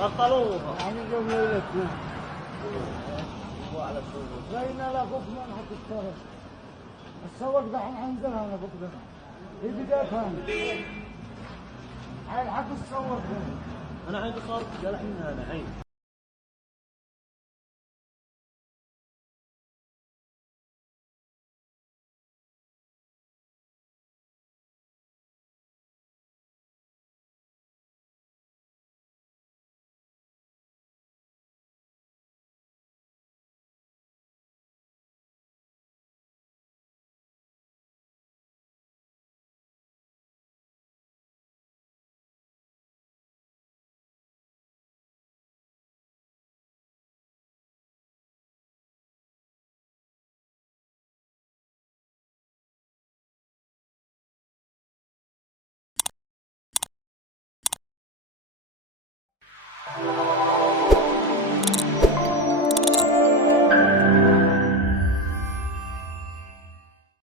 بطلوها يعني قبل ليلتنا زينا لا فوق ما نحط الصور. الصور دحين حنزلها انا فوق ده. هي بدايتها. هاي حق الصور. انا عندي صار قال احنا هذا عين